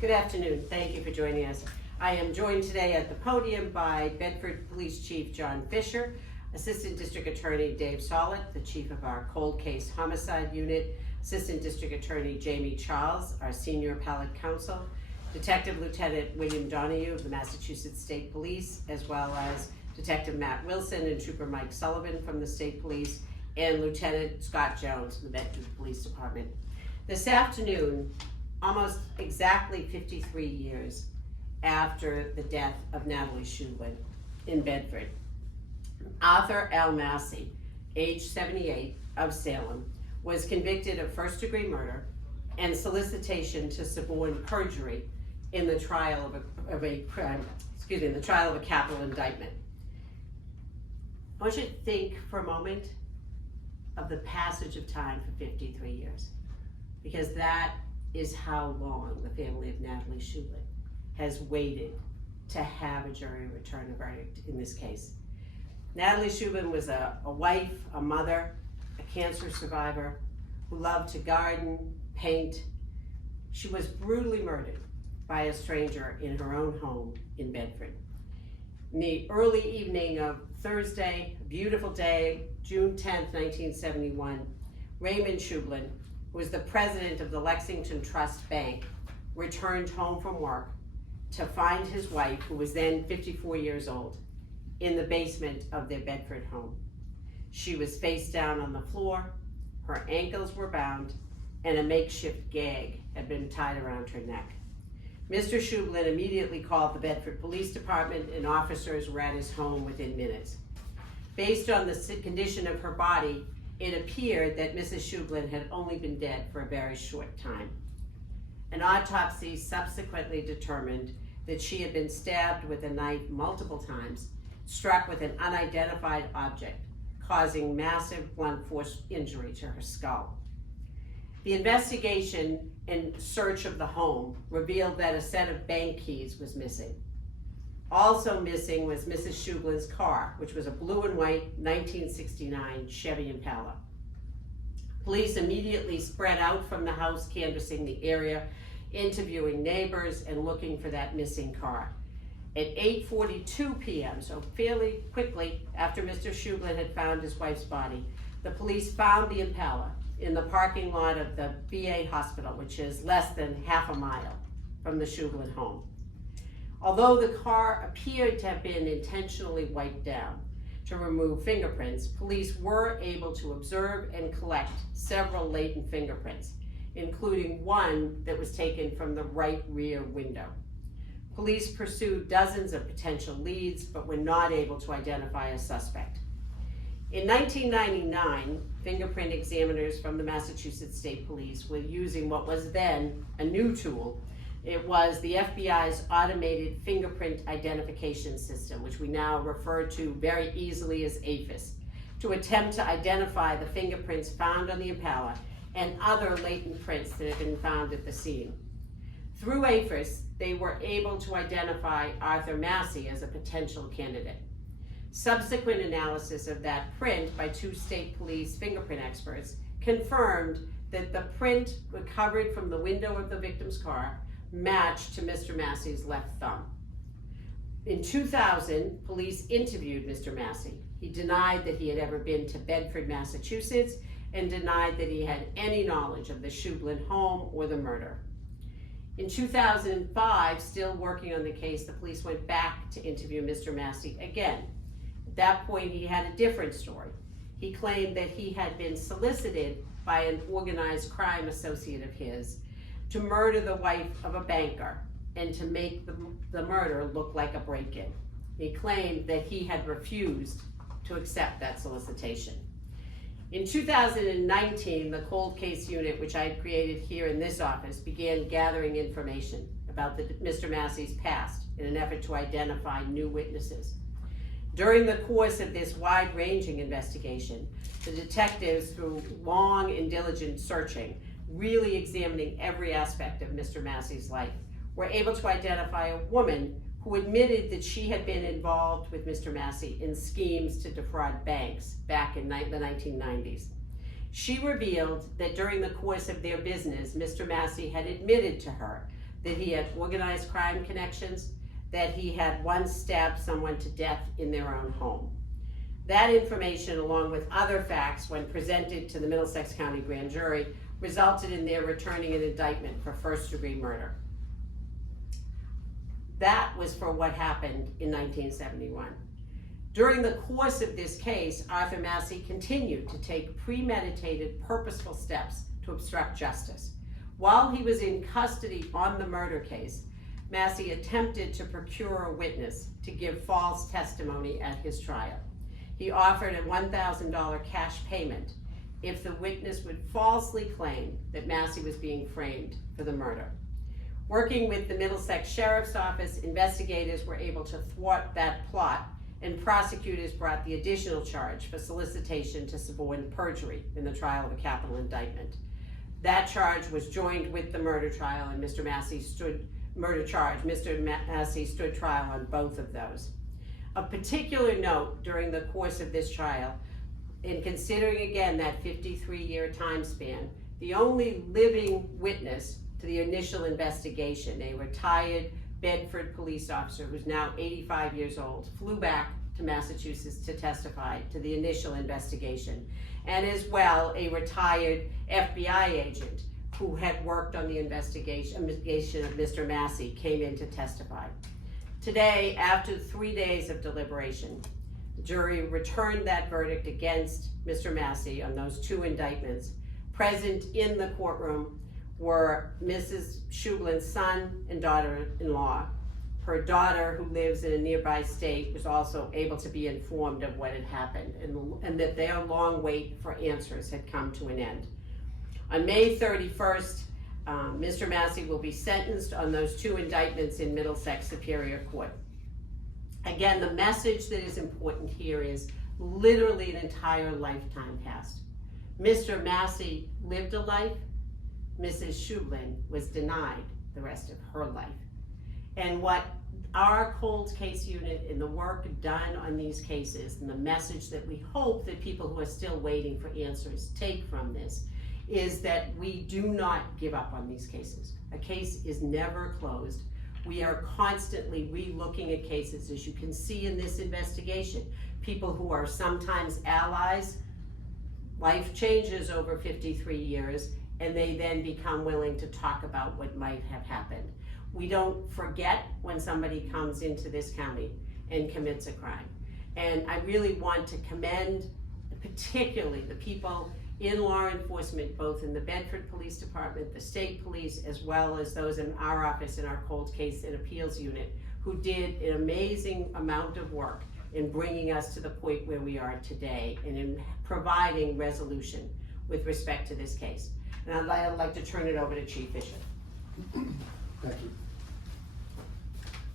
Good afternoon. Thank you for joining us. I am joined today at the podium by Bedford Police Chief John Fisher, Assistant District Attorney Dave Sollett, the Chief of our Cold Case Homicide Unit, Assistant District Attorney Jamie Charles, our Senior Appellate Counsel, Detective Lieutenant William Donahue of the Massachusetts State Police, as well as Detective Matt Wilson and Trooper Mike Sullivan from the State Police, and Lieutenant Scott Jones from the Bedford Police Department. This afternoon, almost exactly 53 years after the death of Natalie Shublin in Bedford, Arthur L. Massey, age 78, of Salem, was convicted of first-degree murder and solicitation to suborn perjury in the trial of a capital indictment. I want you to think for a moment of the passage of time for 53 years, because that is how long the family of Natalie Shublin has waited to have a jury return a verdict in this case. Natalie Shublin was a wife, a mother, a cancer survivor who loved to garden, paint. She was brutally murdered by a stranger in her own home in Bedford. In the early evening of Thursday, a beautiful day, June 10th, 1971, Raymond Shublin, who was the president of the Lexington Trust Bank, returned home from work to find his wife, who was then 54 years old, in the basement of their Bedford home. She was face down on the floor, her ankles were bound, and a makeshift gag had been tied around her neck. Mr. Shublin immediately called the Bedford Police Department, and officers were at his home within minutes. Based on the condition of her body, it appeared that Mrs. Shublin had only been dead for a very short time. An autopsy subsequently determined that she had been stabbed with a knife multiple times, struck with an unidentified object, causing massive blunt force injury to her skull. The investigation and search of the home revealed that a set of bank keys was missing. Also missing was Mrs. Shublin's car, which was a blue and white 1969 Chevy Impala. Police immediately spread out from the house, canvassing the area, interviewing neighbors, and looking for that missing car. At 8:42 p.m., so fairly quickly after Mr. Shublin had found his wife's body, the police found the Impala in the parking lot of the VA hospital, which is less than half a mile from the Shublin home. Although the car appeared to have been intentionally wiped down to remove fingerprints, police were able to observe and collect several latent fingerprints, including one that was taken from the right rear window. Police pursued dozens of potential leads, but were not able to identify a suspect. In 1999, fingerprint examiners from the Massachusetts State Police were using what was then a new tool. It was the FBI's automated fingerprint identification system, which we now refer to very easily as AFIS, to attempt to identify the fingerprints found on the Impala and other latent prints that had been found at the scene. Through AFIS, they were able to identify Arthur Massey as a potential candidate. Subsequent analysis of that print by two state police fingerprint experts confirmed that the print recovered from the window of the victim's car matched to Mr. Massey's left thumb. In 2000, police interviewed Mr. Massey. He denied that he had ever been to Bedford, Massachusetts, and denied that he had any knowledge of the Shublin home or the murder. In 2005, still working on the case, the police went back to interview Mr. Massey again. At that point, he had a different story. He claimed that he had been solicited by an organized crime associate of his to murder the wife of a banker and to make the murder look like a break-in. He claimed that he had refused to accept that solicitation. In 2019, the Cold Case Unit, which I had created here in this office, began gathering information about Mr. Massey's past in an effort to identify new witnesses. During the course of this wide-ranging investigation, the detectives, through long and diligent searching, really examining every aspect of Mr. Massey's life, were able to identify a woman who admitted that she had been involved with Mr. Massey in schemes to defraud banks back in the 1990s. She revealed that during the course of their business, Mr. Massey had admitted to her that he had organized crime connections, that he had once stabbed someone to death in their own home. That information, along with other facts, when presented to the Middlesex County Grand Jury, resulted in their returning an indictment for first-degree murder. That was for what happened in 1971. During the course of this case, Arthur Massey continued to take premeditated, purposeful steps to obstruct justice. While he was in custody on the murder case, Massey attempted to procure a witness to give false testimony at his trial. He offered a $1,000 cash payment if the witness would falsely claim that Massey was being framed for the murder. Working with the Middlesex Sheriff's Office, investigators were able to thwart that plot, and prosecutors brought the additional charge for solicitation to suborn perjury in the trial of a capital indictment. That charge was joined with the murder trial, and Mr. Massey stood trial on both of those. Of particular note during the course of this trial, in considering again that 53-year time span, the only living witness to the initial investigation, a retired Bedford police officer who's now 85 years old, flew back to Massachusetts to testify to the initial investigation, and as well a retired FBI agent who had worked on the investigation of Mr. Massey came in to testify. Today, after 3 days of deliberation, the jury returned that verdict against Mr. Massey on those 2 indictments. Present in the courtroom were Mrs. Shublin's son and daughter-in-law. Her daughter, who lives in a nearby state, was also able to be informed of what had happened and that their long wait for answers had come to an end. On May 31st, Mr. Massey will be sentenced on those 2 indictments in Middlesex Superior Court. Again, the message that is important here is literally an entire lifetime passed. Mr. Massey lived a life. Mrs. Shublin was denied the rest of her life. And what our cold case unit and the work done on these cases and the message that we hope that people who are still waiting for answers take from this is that we do not give up on these cases. A case is never closed. We are constantly re-looking at cases, as you can see in this investigation. People who are sometimes allies, life changes over 53 years, and they then become willing to talk about what might have happened. We don't forget when somebody comes into this county and commits a crime. And I really want to commend particularly the people in law enforcement, both in the Bedford Police Department, the state police, as well as those in our office in our cold case and appeals unit, who did an amazing amount of work in bringing us to the point where we are today and in providing resolution with respect to this case. And I'd like to turn it over to Chief Fisher. Thank you.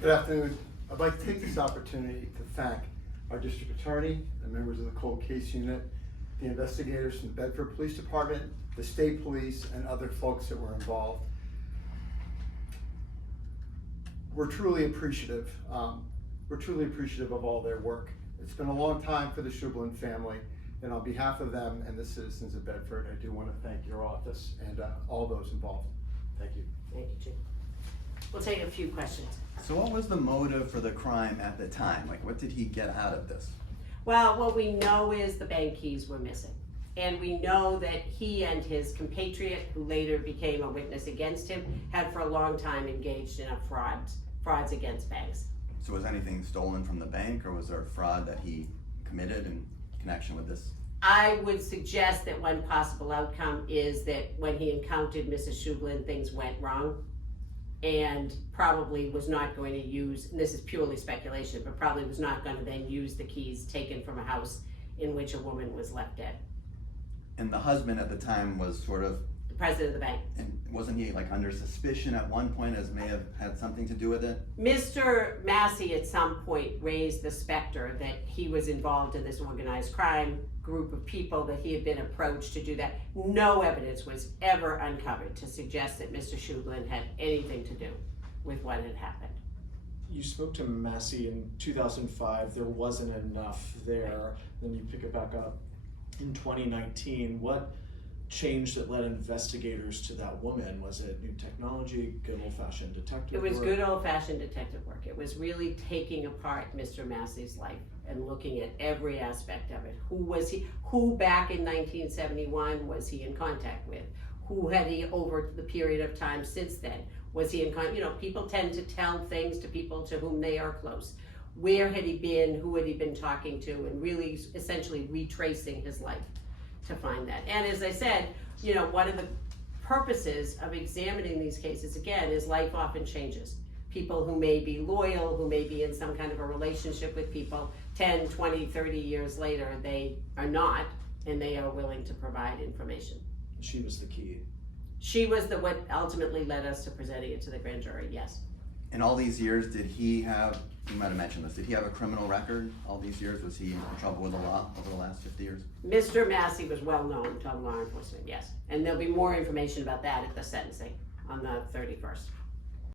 Good afternoon. I'd like to take this opportunity to thank our district attorney, the members of the cold case unit, the investigators from the Bedford Police Department, the state police, and other folks that were involved. We're truly appreciative. Of all their work. It's been a long time for the Shublin family, and on behalf of them and the citizens of Bedford, I do want to thank your office and all those involved. Thank you. Thank you, Chief. We'll take a few questions. So what was the motive for the crime at the time? Like, what did he get out of this? Well, what we know is the bank keys were missing. And we know that he and his compatriot, who later became a witness against him, had for a long time engaged in frauds against banks. So was anything stolen from the bank, or was there a fraud that he committed in connection with this? I would suggest that one possible outcome is that when he encountered Mrs. Shublin, things went wrong, and probably was not going to use, and this is purely speculation, but probably was not going to then use the keys taken from a house in which a woman was left dead. And the husband at the time was sort of The president of the bank. and wasn't he like under suspicion at one point as may have had something to do with it? Mr. Massey at some point raised the specter that he was involved in this organized crime group of people, that he had been approached to do that. No evidence was ever uncovered to suggest that Mr. Shublin had anything to do with what had happened. You spoke to Massey in 2005, there wasn't enough there, then you pick it back up in 2019. What change that led investigators to that woman? Was it new technology, good old-fashioned detective It was work? good old-fashioned detective work. It was really taking apart Mr. Massey's life and looking at every aspect of it. Who was he, who back in 1971 was he in contact with? Who had he over the period of time since then? Was he in contact, people tend to tell things to people to whom they are close. Where had he been, who had he been talking to, and really essentially retracing his life to find that. And as I said, one of the purposes of examining these cases, again, is life often changes. People who may be loyal, who may be in some kind of a relationship with people, 10, 20, 30 years later, they are not, and they are willing to provide information. She was the key. She was what ultimately led us to presenting it to the grand jury, yes. In all these years, did he have, you might have mentioned this, did he have a criminal record all these years? Was he in trouble with the law over the last 50 years? Mr. Massey was well known to law enforcement, yes. And there'll be more information about that at the sentencing on the 31st.